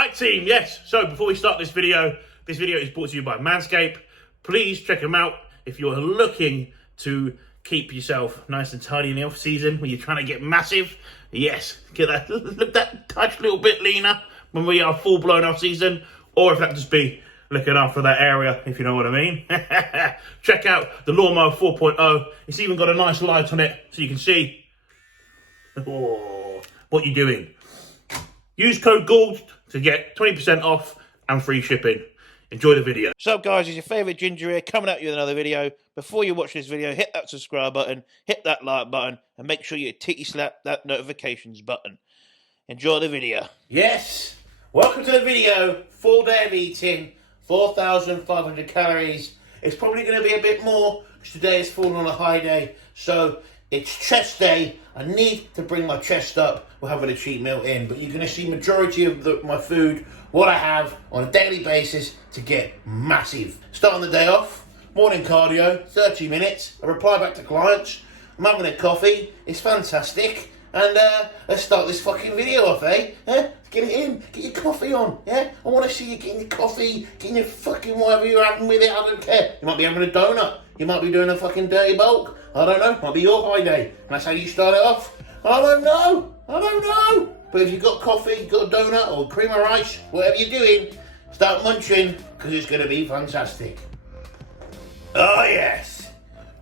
Right, team, yes. So before we start this video is brought to you by Manscaped. Please check them out if you're looking to keep yourself nice and tidy in the off-season when you're trying to get massive. Yes, get that touch a little bit leaner when we are full-blown off-season, or if that just be looking after that area, if you know what I mean. Check out the Lawnmower 4.0. It's even got a nice light on it so you can see what you're doing. Use code GOLD to get 20% off and free shipping. Enjoy the video. So guys, it's your favourite Ginger here coming at you with another video. Before you watch this video, hit that subscribe button, hit that like button, and make sure you titty slap that notifications button. Enjoy the video. Yes, welcome to the video. Full day of eating, 4,500 calories. It's probably going to be a bit more because today has fallen on a high day. So it's chest day. I need to bring my chest up. We're having a cheat meal in, but you're going to see majority of my food, what I have on a daily basis to get massive. Starting the day off, morning cardio, 30 minutes. I reply back to clients. I'm having a coffee. It's fantastic. And let's start this fucking video off, eh? Get it in. Get your coffee on, yeah? I want to see you getting your coffee, getting your fucking whatever you're having with it. I don't care. You might be having a donut. You might be doing a fucking dirty bulk. I don't know. Might be your high day. And that's how you start it off. I don't know. But if you've got coffee, got a donut or cream of rice, whatever you're doing, start munching because it's going to be fantastic. Oh, yes.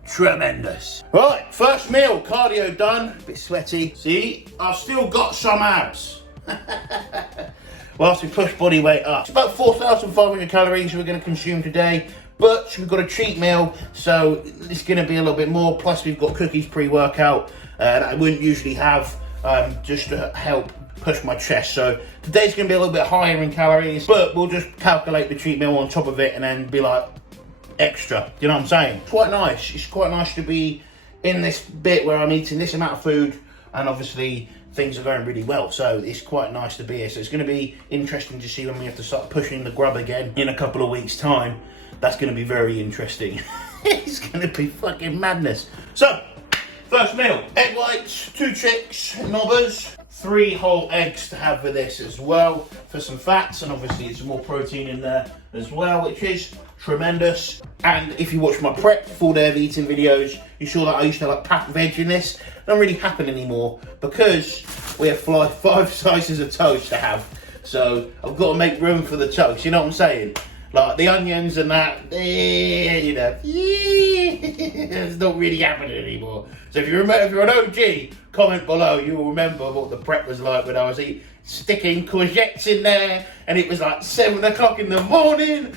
Tremendous. Right, first meal, cardio done. A bit sweaty. See, I've still got some abs. Whilst we push body weight up. It's about 4,500 calories we're going to consume today. But we've got a cheat meal, so it's going to be a little bit more. Plus, we've got cookies pre-workout that I wouldn't usually have just to help push my chest. So today's going to be a little bit higher in calories, but we'll just calculate the cheat meal on top of it and then be like extra. You know what I'm saying? It's quite nice. It's quite nice to be in this bit where I'm eating this amount of food, and obviously things are going really well. So it's quite nice to be here. So it's going to be interesting to see when we have to start pushing the grub again in a couple of weeks' time. That's going to be very interesting. It's going to be fucking madness. So, first meal. Egg whites, 2 chicks, knobbers, 3 whole eggs to have with this as well for some fats, and obviously some more protein in there as well, which is tremendous. And if you watch my prep full day of eating videos, you saw that I used to like pack veg in this. It don't really happen anymore because we have 5 slices of toast to have. So I've got to make room for the toast, you know what I'm saying? Like the onions and that, you know, it's not really happening anymore. So if you're an OG, comment below. You will remember what the prep was like when I was sticking courgettes in there, and it was like 7 o'clock in the morning.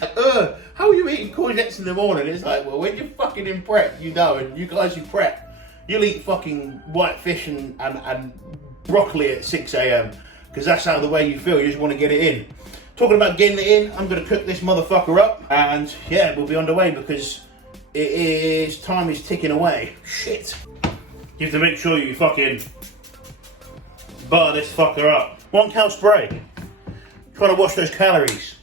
How are you eating courgettes in the morning? It's like, well, when you're fucking in prep, you know, and you guys who prep, you'll eat fucking white fish and broccoli at 6 a.m. because that's how the way you feel. You just want to get it in. Talking about getting it in, I'm going to cook this motherfucker up, and yeah, we'll be underway because time is ticking away. Shit. You have to make sure you fucking butter this fucker up. 1 count spray. Trying to watch those calories.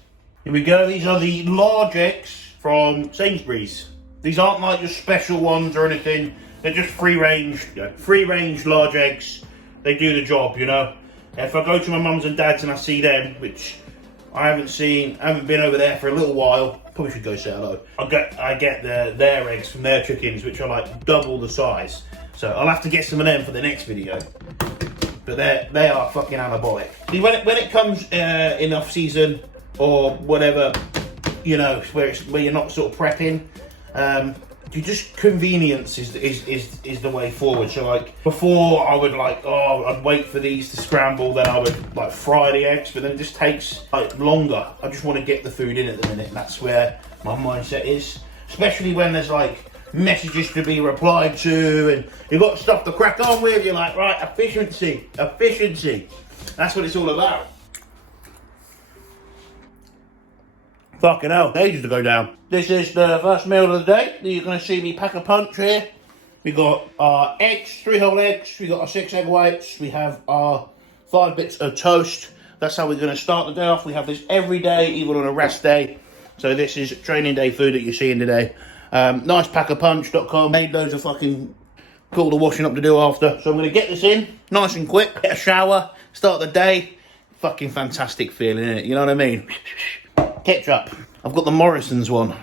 Here we go. These are the large eggs from Sainsbury's. These aren't like just special ones or anything. They're just free range large eggs. They do the job, you know. If I go to my mum's and dad's and I see them, which I haven't been over there for a little while. Probably should go say hello. I get their eggs from their chickens, which are like double the size. So I'll have to get some of them for the next video. But they are fucking anabolic. See, when it comes in off season or whatever, you know, where you're not sort of prepping, you just convenience is the way forward. So like before I would I'd wait for these to scramble, then I would like fry the eggs, but then it just takes like longer. I just want to get the food in at the minute, and that's where my mindset is. Especially when there's like messages to be replied to and you've got stuff to crack on with, you're like, right, efficiency. That's what it's all about. Fucking hell, ages to go down. This is the first meal of the day. You're going to see me pack a punch here. We got our eggs, 3 whole eggs. We got our 6 egg whites. We have our 5 bits of toast. That's how we're going to start the day off. We have this every day, even on a rest day. So this is training day food that you're seeing today. Nicepackapunch.com. Made loads of fucking cool the washing up to do after. So I'm going to get this in nice and quick. Get a shower, start the day. fucking fantastic feeling, isn't it? You know what I mean? Ketchup. I've got the Morrison's one.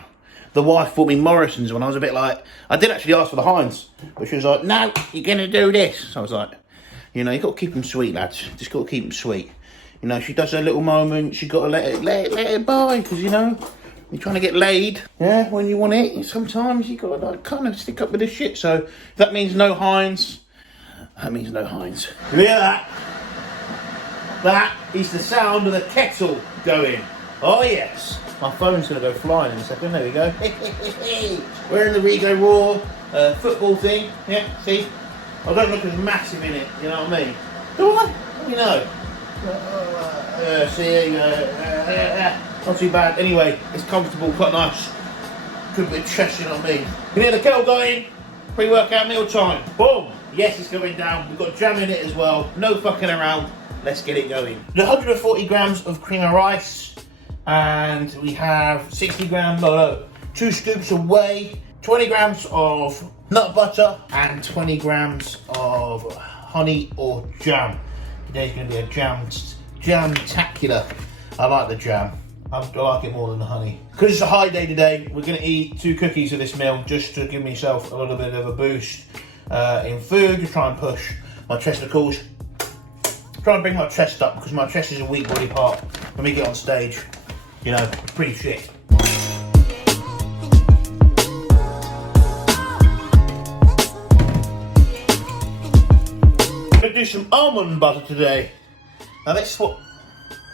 The wife bought me Morrison's one. I was a bit like, I did actually ask for the Heinz, but she was like, no, you're going to do this. So I was like, you know, you got to keep them sweet, lads. Just got to keep them sweet. You know, she does her little moment. She got to let it by, because, you know, you're trying to get laid. Yeah, when you want it, sometimes you got to like, kind of stick up with the shit. So if that means no Heinz, that means no Heinz. You hear that? That is the sound of the kettle going. Oh, yes. My phone's going to go flying in a second. There we go. We're in the Rigo Raw football thing. Yeah, see? I don't look as massive in it, you know what I mean? Do I? Let me know. See, not too bad. Anyway, it's comfortable, quite nice. Good bit of chesting on me. You hear the kettle going? Pre-workout meal time. Boom. Yes, it's going down. We've got jam in it as well. No fucking around. Let's get it going. 140 grams of cream of rice. And we have 60 grams, 2 scoops of whey, 20 grams of nut butter, and 20 grams of honey or jam. Today's going to be a jam-tacular. I like the jam. I like it more than the honey. Because it's a high day today, we're going to eat 2 cookies of this meal just to give myself a little bit of a boost in food, to try and push my testicles. Trying to bring my chest up, because my chest is a weak body part when we get on stage. You know, pretty shit. I'm gonna do some almond butter today. Now this what?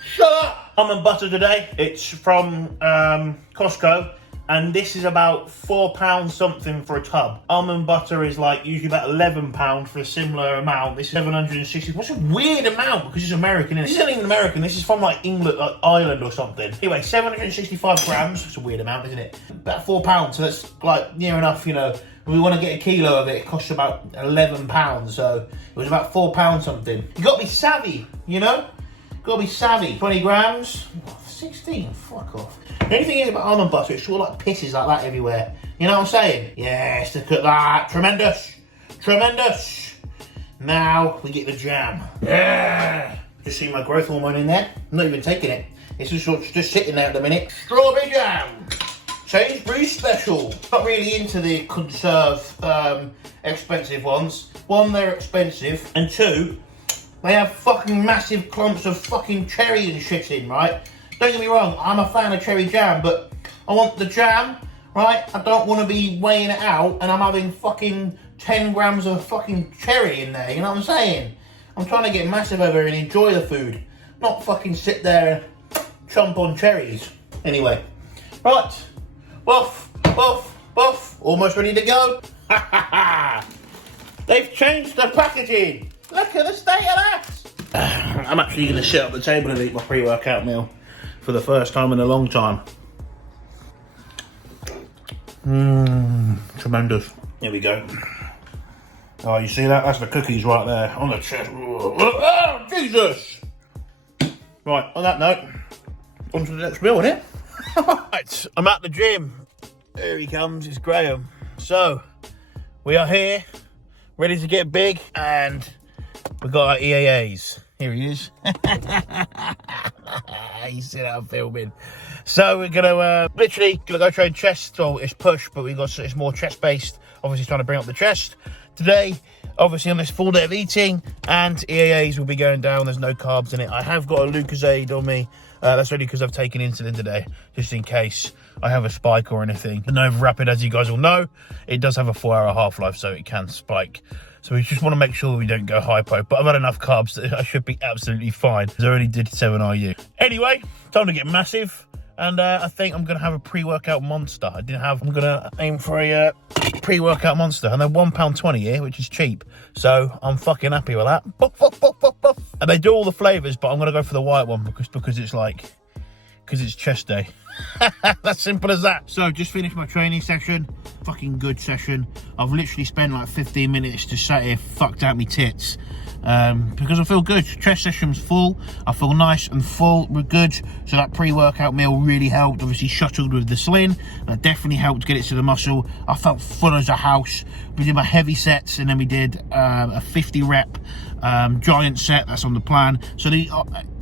Shut up! Almond butter today. It's from Costco, and this is about £4 something for a tub. Almond butter is like usually about £11 for a similar amount. This is 760. What's a weird amount because it's American. This isn't even American. This is from like England, like Ireland or something. Anyway, 765 grams. It's a weird amount, isn't it? About £4. So that's like near enough. You know, if we want to get a kilo of it, it costs about £11. So it was about £4 something. You got to be savvy, you know. Got to be savvy. 20 grams. 16. Fuck off. The only thing is about almond butter, it sort of like pisses like that everywhere. You know what I'm saying? Yes, look at that. Tremendous. Tremendous. Now we get the jam. Yeah. Just see my growth hormone in there. I'm not even taking it. It's just sitting there at the minute. Strawberry jam. Sainsbury's special. Not really into the conserved, expensive ones. 1, they're expensive. And 2, they have fucking massive clumps of fucking cherry and shit in, right? Don't get me wrong, I'm a fan of cherry jam, but I want the jam, right? I don't want to be weighing it out and I'm having fucking 10 grams of fucking cherry in there, you know what I'm saying? I'm trying to get massive over and enjoy the food, not fucking sit there and chomp on cherries. Anyway, right, buff, buff, buff, almost ready to go. Ha ha ha! They've changed the packaging. Look at the state of that. I'm actually going to sit at the table and eat my pre-workout meal for the first time in a long time. Tremendous. Here we go. Oh, you see that? That's the cookies right there on the chest. Oh, Jesus! Right, on that note, on to the next meal, innit? Right, I'm at the gym. Here he comes, it's Graham. So, we are here, ready to get big, and we got our EAAs. Here he is. You see that I'm filming. So we're gonna literally gonna go train chest. So it's push, but it's more chest based. Obviously trying to bring up the chest today. Obviously on this full day of eating, and EAAs will be going down. There's no carbs in it. I have got a Lucozade on me. That's only because I've taken insulin today, just in case I have a spike or anything. The Nova Rapid, as you guys all know, it does have a 4-hour half-life, so it can spike. So we just want to make sure we don't go hypo. But I've had enough carbs that I should be absolutely fine, because I already did 7 IU. Anyway, time to get massive. And I think I'm going to have a pre-workout monster. I'm going to aim for a pre-workout monster. And they're £1.20 here, which is cheap. So I'm fucking happy with that. Buff, buff, buff, buff, buff. And they do all the flavours, but I'm going to go for the white one because it's like, because it's chest day. That's simple as that. So just finished my training session. Fucking good session. I've literally spent like 15 minutes just sat here fucked out my tits. Because I feel good. Chest session's full. I feel nice and full. We're good. So that pre-workout meal really helped. Obviously shuttled with the sling. That definitely helped get it to the muscle. I felt full as a house. We did my heavy sets, and then we did a 50 rep giant set. That's on the plan. So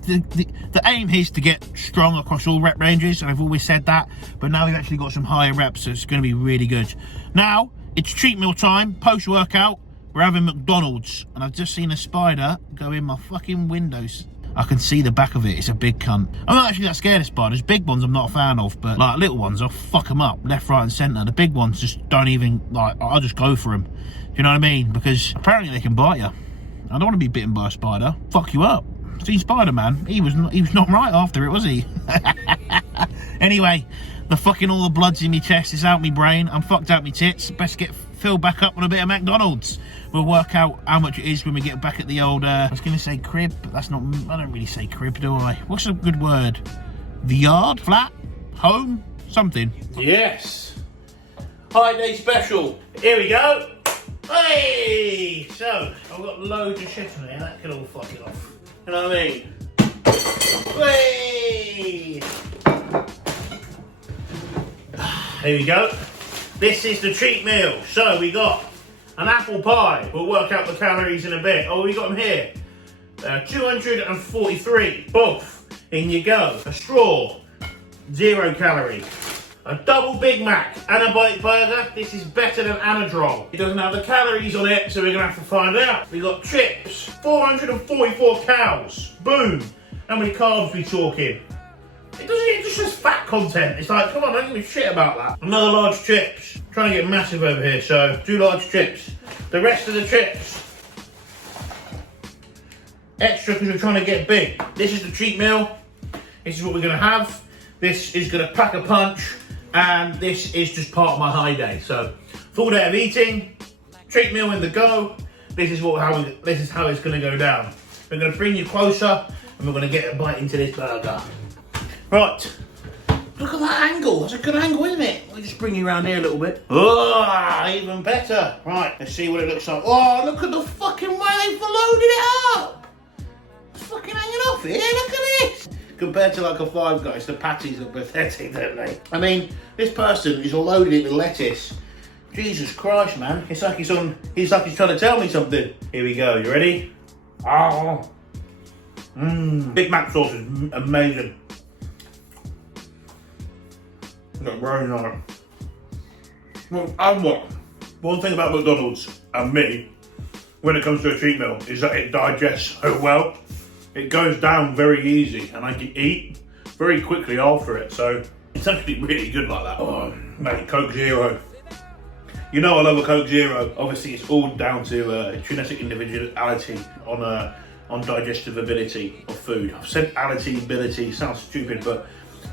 the aim is to get strong across all rep ranges, and I've always said that, but now we've actually got some higher reps, so it's going to be really good. Now it's treat meal time. Post-workout, we're having McDonald's, and I've just seen a spider go in my fucking windows. I can see the back of it. It's a big cunt. I'm not actually that scared of spiders. Big ones I'm not a fan of, but like little ones, I'll fuck them up left, right and centre. The big ones just don't even, like, I'll just go for them. Do you know what I mean? Because apparently they can bite you. I don't want to be bitten by a spider. Fuck you up. See Spider-Man? He was not right after it, was he? Anyway, all the blood's in my chest. It's out my brain. I'm fucked out my tits. Best get filled back up on a bit of McDonald's. We'll work out how much it is when we get back at the old, I was going to say crib, but that's not, I don't really say crib, do I? What's a good word? The yard? Flat? Home? Something. Yes. High day special. Here we go. Hey! So, I've got loads of shit in here. That can all fuck it off. You know what I mean? Hey! Here we go. This is the treat meal. So, we got an apple pie. We'll work out the calories in a bit. Oh, we got them here. 243. Both. In you go. A straw. 0 calories. A double Big Mac and a bite burger. This is better than Anadrol. It doesn't have the calories on it, so we're gonna have to find out. We got chips. 444 calories. Boom. How many carbs we talking? It just says fat content. It's like, come on, don't give me shit about that. Another large chips. I'm trying to get massive over here, so 2 large chips. The rest of the chips, extra because we're trying to get big. This is the treat meal. This is what we're gonna have. This is gonna pack a punch, and this is just part of my high day. So, full day of eating, treat meal in the go. This is how it's gonna go down. We're gonna bring you closer, and we're gonna get a bite into this burger. Right, look at that angle. That's a good angle, isn't it? We'll just bring you around here a little bit. Oh, even better. Right, let's see what it looks like. Oh, look at the fucking way they've loaded it up. It's fucking hanging off here. Look at this. Compared to like a Five Guys, the patties look pathetic, don't they? I mean, this person is all loaded it with lettuce. Jesus Christ, man. It's like he's trying to tell me something. Here we go, you ready? Oh. Big Mac sauce is amazing. Got brownie on it. Well, and what? One thing about McDonald's and me, when it comes to a treat meal, is that it digests so well. It goes down very easy, and I can eat very quickly after it. So it's actually really good like that. Oh, mate, Coke Zero. You know I love a Coke Zero. Obviously, it's all down to genetic individuality on digestive ability of food. I've said ability, sounds stupid, but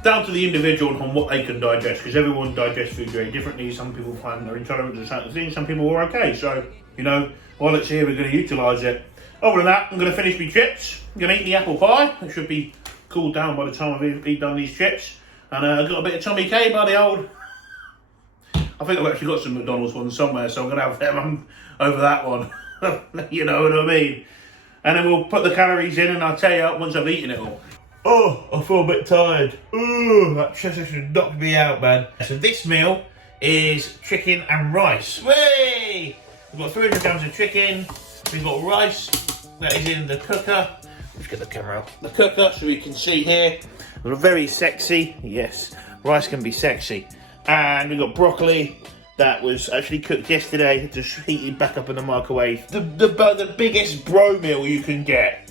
down to the individual and on what they can digest, because everyone digests food very differently. Some people find they're intolerant to certain things, some people are okay. So, you know, while it's here, we're going to utilise it. Other than that, I'm going to finish my chips. I'm going to eat the apple pie. It should be cooled down by the time I've done these chips. And I've got a bit of Tommy K by the old. I think I've actually got some McDonald's ones somewhere, so I'm going to have them over that one. You know what I mean? And then we'll put the calories in, and I'll tell you once I've eaten it all. Oh, I feel a bit tired. Ooh, that chest should knock me out, man. So this meal is chicken and rice. Whey! We've got 300 grams of chicken. We've got rice that is in the cooker. Let's get the camera out. The cooker, so we can see here. We're very sexy. Yes, rice can be sexy. And we've got broccoli that was actually cooked yesterday, just heated back up in the microwave. The biggest bro meal you can get.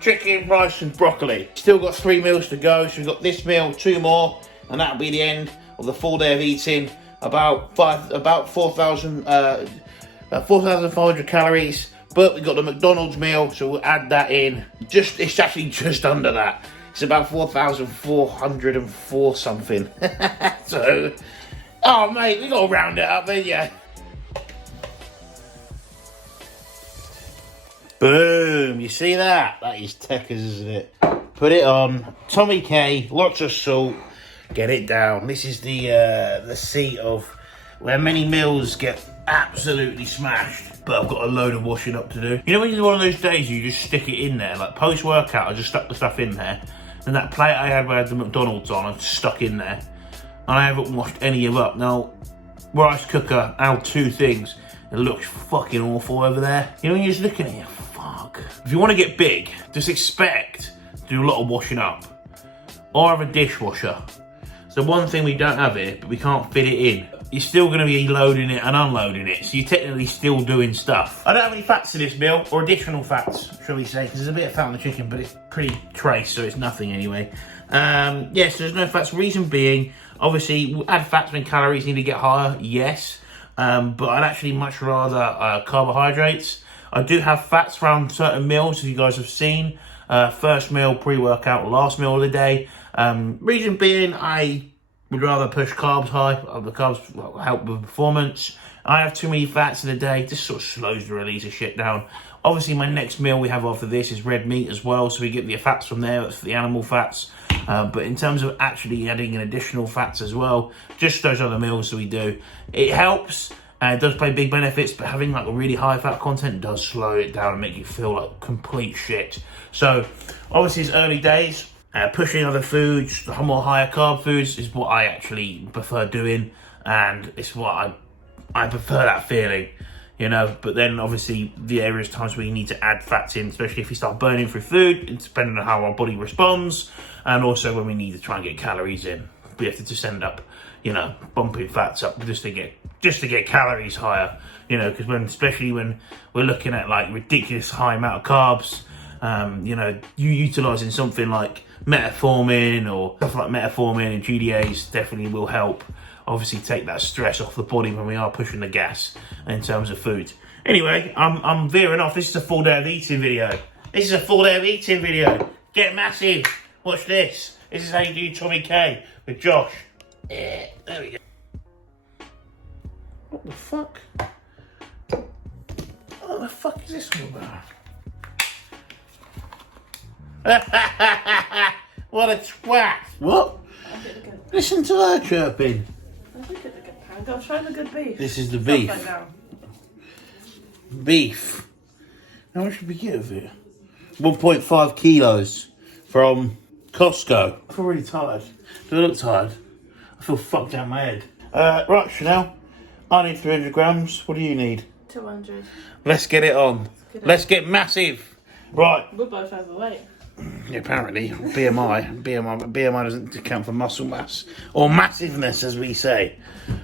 Chicken, rice and broccoli. Still got 3 meals to go, so we've got this meal, 2 more, and that'll be the end of the full day of eating. About 4,500 calories, but we've got the McDonald's meal, so we'll add that in. It's actually just under that. It's about 4,404 something. So, oh mate, we gotta round it up, ain't ya? Boom, you see that? That is techers, isn't it? Put it on, Tommy K, lots of salt, get it down. This is the seat of where many meals get absolutely smashed, but I've got a load of washing up to do. You know when you do one of those days you just stick it in there, like post-workout, I just stuck the stuff in there, and that plate I had where I had the McDonald's on, I stuck in there, and I haven't washed any of it up. Now, rice cooker, our 2 things, it looks fucking awful over there. You know when you're just looking at it, fuck. If you want to get big, just expect do a lot of washing up, or have a dishwasher. So one thing we don't have here, but we can't fit it in. You're still going to be loading it and unloading it, so you're technically still doing stuff. I don't have any fats in this meal, or additional fats, shall we say, because there's a bit of fat on the chicken, but it's pretty trace, so it's nothing anyway. Yes, there's no fats. Reason being, obviously, add fats when calories need to get higher, yes, but I'd actually much rather carbohydrates. I do have fats around certain meals, as you guys have seen. First meal, pre-workout, last meal of the day. Reason being, I would rather push carbs high. The carbs help with performance. I have too many fats in a day, just sort of slows the release of shit down. Obviously, my next meal we have after this is red meat as well, so we get the fats from there, that's the animal fats. But in terms of actually adding in additional fats as well, just those other meals that we do, it helps. It does play big benefits, but having like a really high fat content does slow it down and make you feel like complete shit. So obviously it's early days. Pushing other foods, more higher carb foods is what I actually prefer doing, and it's what I prefer that feeling, you know. But then obviously there is times where you need to add fats in, especially if you start burning through food, depending on how our body responds, and also when we need to try and get calories in. We have to just end up, you know, bumping fats up just to get calories higher, you know, because especially when we're looking at like ridiculous high amount of carbs, you know, you utilising something like metformin or stuff like metformin and GDAs definitely will help obviously take that stress off the body when we are pushing the gas in terms of food. Anyway, I'm veering off. This is a full day of eating video. This is a full day of eating video. Get massive. Watch this. This is how you do Tommy K with Josh. Yeah, there we go. What the fuck? What the fuck is this all about? What a twat. What? Listen to her chirping. Go try the good beef. This is the beef. Beef. How much should we get of it? 1.5 kilos from Costco. I feel really tired. Do I look tired? I feel fucked out my head. Right, Chanel. I need 300 grams. What do you need? 200. Let's get it on. Let's get massive. Right. We're both overweight. Yeah, apparently. BMI doesn't account for muscle mass. Or massiveness, as we say.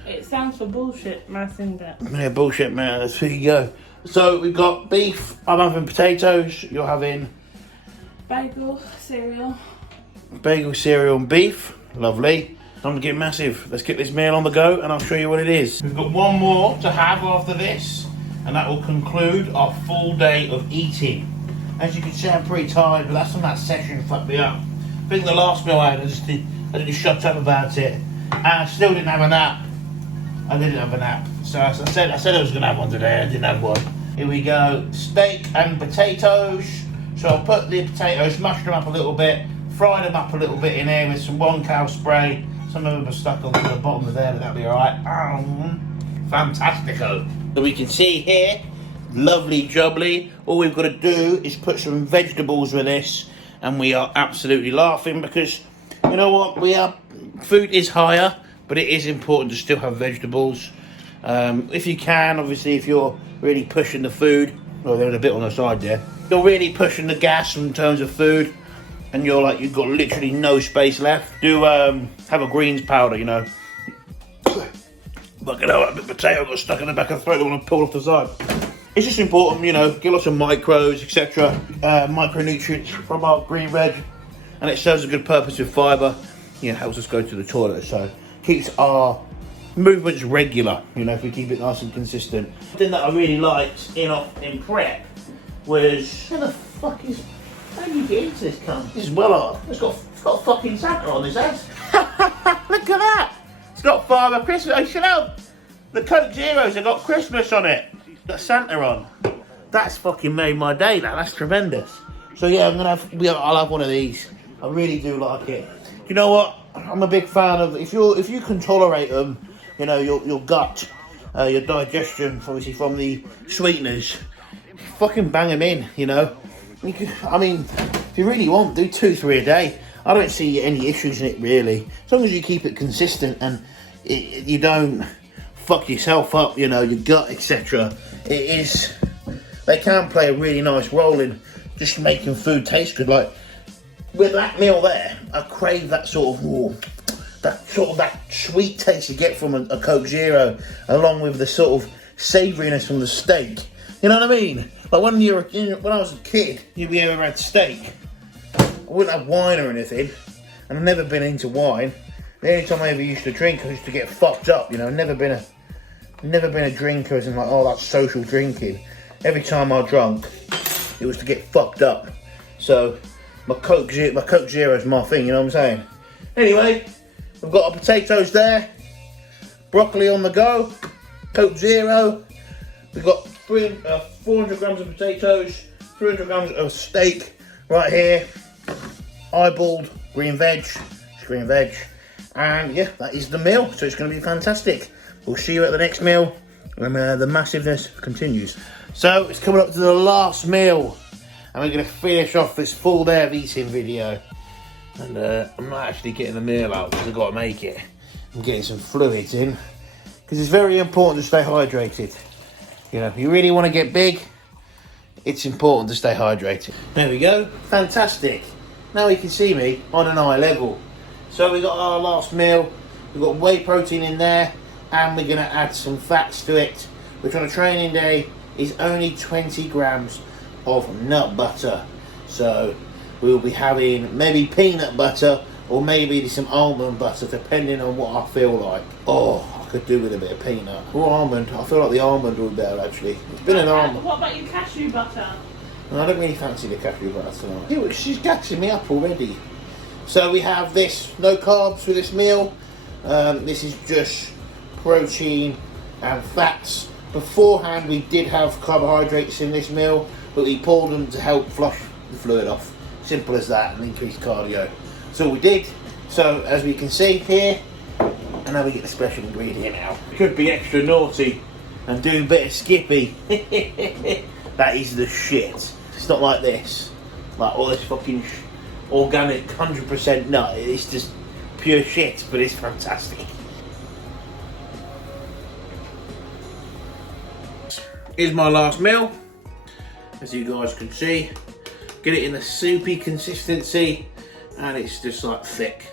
It stands for bullshit mass index. Yeah, bullshit, man. There you go. So, we've got beef. I'm having potatoes. You're having... Bagel, cereal. Bagel, cereal and beef. Lovely. Time to get massive. Let's get this meal on the go and I'll show you what it is. We've got one more to have after this, and that will conclude our full day of eating. As you can see, I'm pretty tired, but that's when that session fucked me up. I think the last meal I had, I didn't shut up about it, and I still didn't have a nap. I didn't have a nap. So I said I was going to have one today, I didn't have one. Here we go, steak and potatoes. So I'll put the potatoes, mash them up a little bit, fry them up a little bit in here with some 1-cal spray. Some of them are stuck onto the bottom of there, but that'll be alright. Fantastico. So we can see here, lovely jubbly. All we've got to do is put some vegetables with this, and we are absolutely laughing because, you know what, food is higher, but it is important to still have vegetables. If you can, obviously, if you're really pushing the food, well, there's a bit on the side there. You're really pushing the gas in terms of food, and you've got literally no space left. Do have a greens powder, you know. Fucking hell, that potato got stuck in the back of the throat. I want to pull off the side. It's just important, you know, get lots of micros, etc. Micronutrients from our green veg, and it serves a good purpose with fibre. You know, helps us go to the toilet, so keeps our movements regular. You know, if we keep it nice and consistent. The thing that I really liked in prep was how the fuck is. How do you get into this cunt? This is well off. It's got fucking Santa on his head. Look at that. It's got Father Christmas. Oh, Chanel, the Coke Zeros have got Christmas on it. It's got Santa on. That's fucking made my day. That's tremendous. So yeah, I'll have one of these. I really do like it. You know what? I'm a big fan of if you can tolerate them. You know, your gut, your digestion, obviously from the sweeteners. Fucking bang them in. You know. I mean, if you really want, do 2-3 a day. I don't see any issues in it, really. As long as you keep it consistent and you don't fuck yourself up, you know, your gut, etc. They can play a really nice role in just making food taste good. Like, with that meal there, I crave that sort of, that sweet taste you get from a Coke Zero, along with the sort of savouriness from the steak. You know what I mean? Like when when I was a kid, we ever had steak. I wouldn't have wine or anything, and I've never been into wine. The only time I ever used to drink, I used to get fucked up. You know, never been a drinker, as in like, oh, that's social drinking. Every time I drunk, it was to get fucked up. So my Coke Zero is my thing. You know what I'm saying? Anyway, we've got our potatoes there, broccoli on the go, Coke Zero. We've got 400 grams of potatoes, 300 grams of steak right here, eyeballed green veg, and yeah, that is the meal. So it's going to be fantastic. We'll see you at the next meal, and the massiveness continues. So it's coming up to the last meal, and we're going to finish off this full day of eating video. And I'm not actually getting the meal out because I've got to make it. I'm getting some fluids in because it's very important to stay hydrated. You know, if you really want to get big, it's important to stay hydrated. There we go, fantastic. Now you can see me on an eye level. So we got our last meal. We've got whey protein in there, and we're going to add some fats to it, which on a training day is only 20 grams of nut butter. So we'll be having maybe peanut butter or maybe some almond butter, depending on what I feel like. Oh, I could do with a bit of peanut or almond. I feel like the almond would be better actually. It's been an almond. What about your cashew butter? No, I don't really fancy the cashew butter tonight. Yeah, she's gassing me up already. So we have this, no carbs for this meal. This is just protein and fats. Beforehand we did have carbohydrates in this meal, but we poured them to help flush the fluid off. Simple as that, and increase cardio. So we did. So as we can see here, and now we get the special ingredient out. Could be extra naughty and do a bit of Skippy. That is the shit. It's not like this, like all this fucking organic 100% nut. It's just pure shit, but it's fantastic. Here's my last meal. As you guys can see, get it in a soupy consistency, and it's just like thick.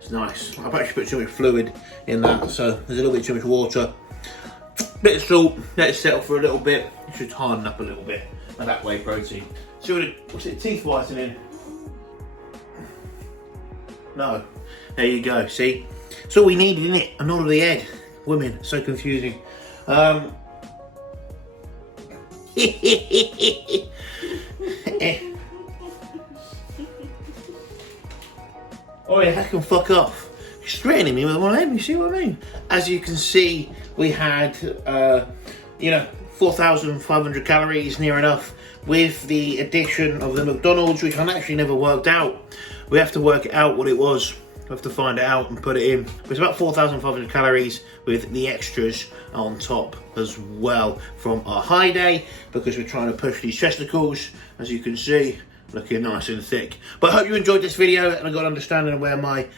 It's nice. I've actually put too much fluid in that, so there's a little bit too much water. Bit of salt, let it settle for a little bit. It should harden up a little bit, and that whey protein. So what's it, teeth whitening? No. There you go, see? It's all we need, isn't it? A nod of the head. Women, so confusing. Oh yeah, I can fuck off. You're straightening me with one head, you see what I mean? As you can see, we had, 4,500 calories, near enough, with the addition of the McDonald's, which I actually never worked out. We have to work out what it was. We have to find it out and put it in. But it's about 4,500 calories with the extras on top as well from our high day, because we're trying to push these testicles, as you can see, looking nice and thick. But I hope you enjoyed this video and I got an understanding of where I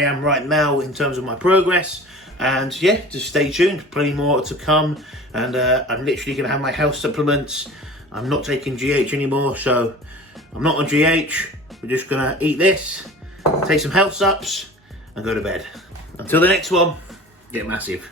am right now in terms of my progress. And yeah, just stay tuned, plenty more to come. And I'm literally gonna have my health supplements. I'm not taking GH anymore, so I'm not on GH. We're just gonna eat this, take some health sups, and go to bed. Until the next one, get massive.